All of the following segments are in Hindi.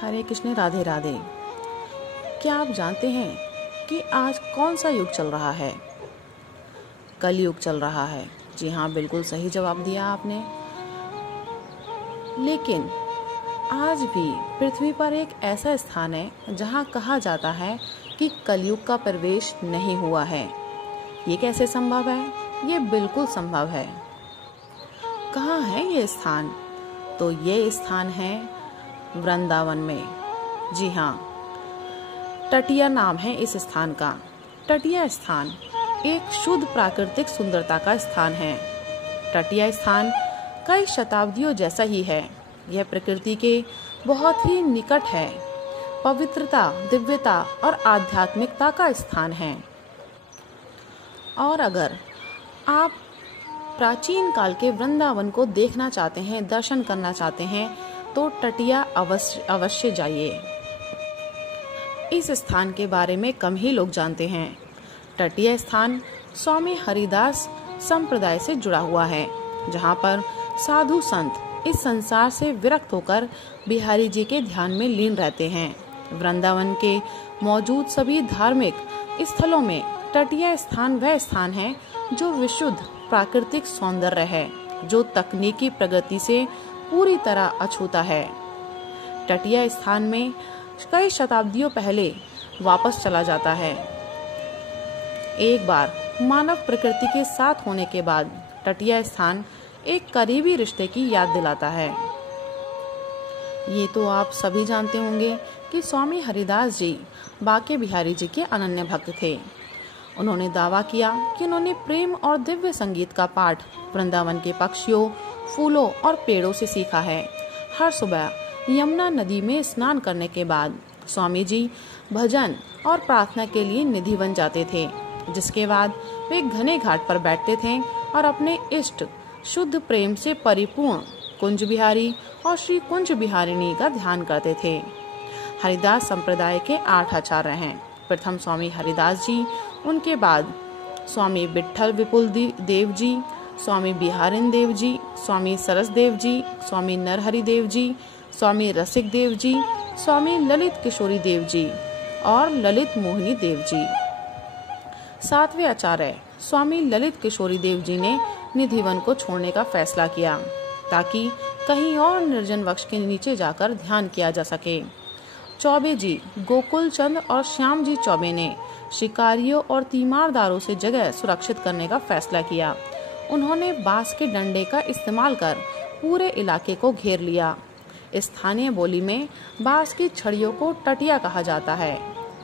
हरे कृष्ण, राधे राधे। क्या आप जानते हैं कि आज कौन सा युग चल रहा है? कलयुग चल रहा है। जी हाँ, बिल्कुल सही जवाब दिया आपने। लेकिन आज भी पृथ्वी पर एक ऐसा स्थान है जहाँ कहा जाता है कि कलयुग का प्रवेश नहीं हुआ है। ये कैसे संभव है? ये बिल्कुल संभव है। कहाँ है ये स्थान? तो ये स्थान है वृंदावन में। जी हाँ, तटिया नाम है इस स्थान का। तटिया स्थान एक शुद्ध प्राकृतिक सुंदरता का स्थान है। तटिया स्थान कई शताब्दियों जैसा ही है। यह प्रकृति के बहुत ही निकट है। पवित्रता, दिव्यता और आध्यात्मिकता का स्थान है। और अगर आप प्राचीन काल के वृंदावन को देखना चाहते हैं, दर्शन करना चाहते हैं, तो तटिया अवश्य जाइए। इस स्थान के बारे में कम ही लोग जानते हैं। तटीय स्थान स्वामी हरिदास संप्रदाय से जुड़ा हुआ है, जहाँ पर साधु संत इस संसार से विरक्त होकर बिहारी जी के ध्यान में लीन रहते हैं। वृंदावन के मौजूद सभी धार्मिक स्थलों में तटीय स्थान वह स्थान है जो विशुद्ध प्राकृतिक सौंदर्य है, जो तकनीकी प्रगति से पूरी तरह अछूता है। तटीय स्थान में कई शताब्दियों पहले वापस चला जाता है। एक बार मानव प्रकृति के साथ होने के बाद तटीय स्थान एक करीबी रिश्ते की याद दिलाता है। ये तो आप सभी जानते होंगे कि स्वामी हरिदास जी बाके बिहारी जी के अनन्य भक्त थे। उन्होंने दावा किया कि उन्होंने प्रेम और दिव्य संगीत का पाठ वृंदावन के पक्षियों, फूलों और पेड़ों से सीखा है। हर सुबह यमुना नदी में स्नान करने के बाद स्वामी जी भजन और प्रार्थना के लिए निधि बन जाते थे, जिसके बाद वे घने घाट पर बैठते थे और अपने इष्ट शुद्ध प्रेम से परिपूर्ण कुंज बिहारी और श्री कुंज बिहारिणी का ध्यान करते थे। हरिदास संप्रदाय के 8 आचार्य हैं। प्रथम स्वामी हरिदास जी, उनके बाद स्वामी विट्ठल विपुल देव जी, स्वामी बिहारिन देव जी, स्वामी सरस देव जी, स्वामी नरहरि देव जी, स्वामी रसिक देव जी, स्वामी ललित किशोरी देव जी और ललित मोहिनी देव जी। 7वें आचार्य स्वामी ललित किशोरी देव जी ने निधिवन को छोड़ने का फैसला किया ताकि कहीं और निर्जन वृक्ष के नीचे जाकर ध्यान किया जा सके। चौबे जी गोकुल चंद और श्याम जी चौबे ने शिकारियों और तीमारदारों से जगह सुरक्षित करने का फैसला किया। उन्होंने बांस के डंडे का इस्तेमाल कर पूरे इलाके को घेर लिया। स्थानीय बोली में बांस की छड़ियों को तटिया कहा जाता है।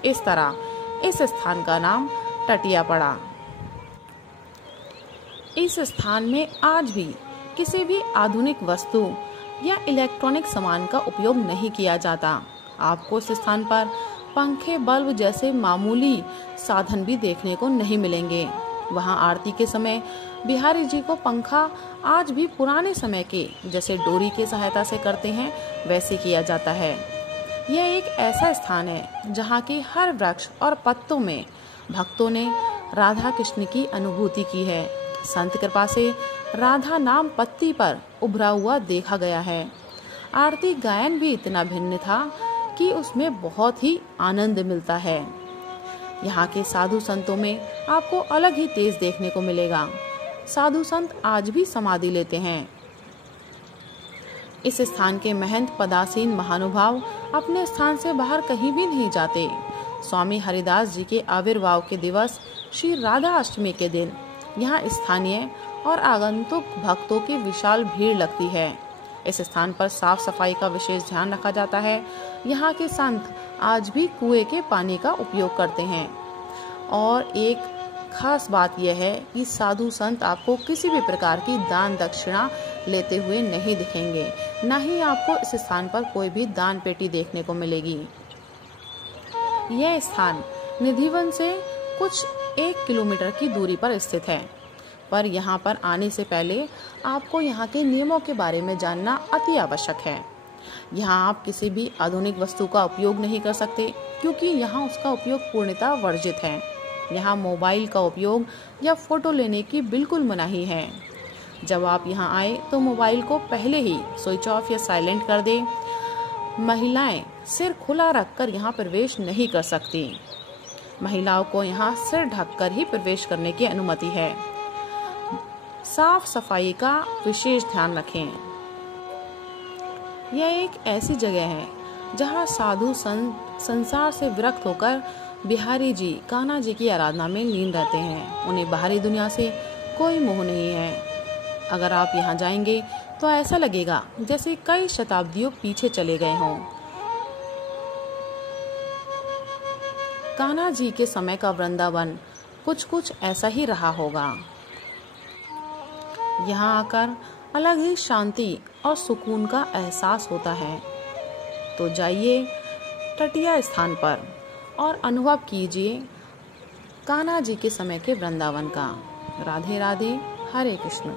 इस तरह इस स्थान का नाम तटिया पड़ा। इस स्थान में आज भी किसी भी आधुनिक वस्तु या इलेक्ट्रॉनिक सामान का उपयोग नहीं किया जाता। आपको इस स्थान पर पंखे, बल्ब जैसे मामूली साधन भी देखने को नहीं मिलेंगे। वहाँ आरती के समय बिहारी जी को पंखा आज भी पुराने समय के जैसे डोरी की सहायता से करते हैं, वैसे किया जाता है। यह एक ऐसा स्थान है जहाँ के हर वृक्ष और पत्तों में भक्तों ने राधा कृष्ण की अनुभूति की है। संत कृपा से राधा नाम पत्ती पर उभरा हुआ देखा गया है। आरती गायन भी इतना भिन्न था कि उसमें बहुत ही आनंद मिलता है। यहाँ के साधु संतों में आपको अलग ही तेज देखने को मिलेगा। साधु संत आज भी समाधि लेते हैं। इस स्थान के महंत पदासीन महानुभाव अपने स्थान से बाहर कहीं भी नहीं जाते। स्वामी हरिदास जी के आविर्भाव के दिवस श्री राधा अष्टमी के दिन यहाँ स्थानीय और आगंतुक भक्तों की विशाल भीड़ लगती है। इस स्थान पर साफ सफाई का विशेष ध्यान रखा जाता है। यहाँ के संत आज भी कुएं के पानी का उपयोग करते हैं। और एक खास बात यह है कि साधु संत आपको किसी भी प्रकार की दान दक्षिणा लेते हुए नहीं दिखेंगे। न ही आपको इस स्थान पर कोई भी दान पेटी देखने को मिलेगी। यह स्थान निधिवन से कुछ 1 किलोमीटर की दूरी पर स्थित है, पर यहाँ पर आने से पहले आपको यहाँ के नियमों के बारे में जानना अति आवश्यक है। यहाँ आप किसी भी आधुनिक वस्तु का उपयोग नहीं कर सकते, क्योंकि यहाँ उसका उपयोग पूर्णतः वर्जित है। यहाँ मोबाइल का उपयोग या फोटो लेने की बिल्कुल मनाही है। जब आप यहाँ आए तो मोबाइल को पहले ही स्विच ऑफ या साइलेंट कर दें। महिलाएं सिर खुला रखकर यहाँ प्रवेश नहीं कर सकती। महिलाओं को यहाँ सिर ढककर ही प्रवेश करने की अनुमति है। साफ सफाई का विशेष ध्यान रखें। यह एक ऐसी जगह है जहाँ साधु संत संसार से विरक्त होकर बिहारी जी कान्हा जी की आराधना में लीन रहते हैं। उन्हें बाहरी दुनिया से कोई मोह नहीं है। अगर आप यहाँ जाएंगे तो ऐसा लगेगा जैसे कई शताब्दियों पीछे चले गए हों। कान्हा जी के समय का वृंदावन कुछ ऐसा ही रहा होगा। यहाँ आकर अलग ही शांति और सुकून का एहसास होता है। तो जाइए तटीय स्थान पर और अनुभव कीजिए कान्हा जी के समय के वृंदावन का। राधे राधे, हरे कृष्ण।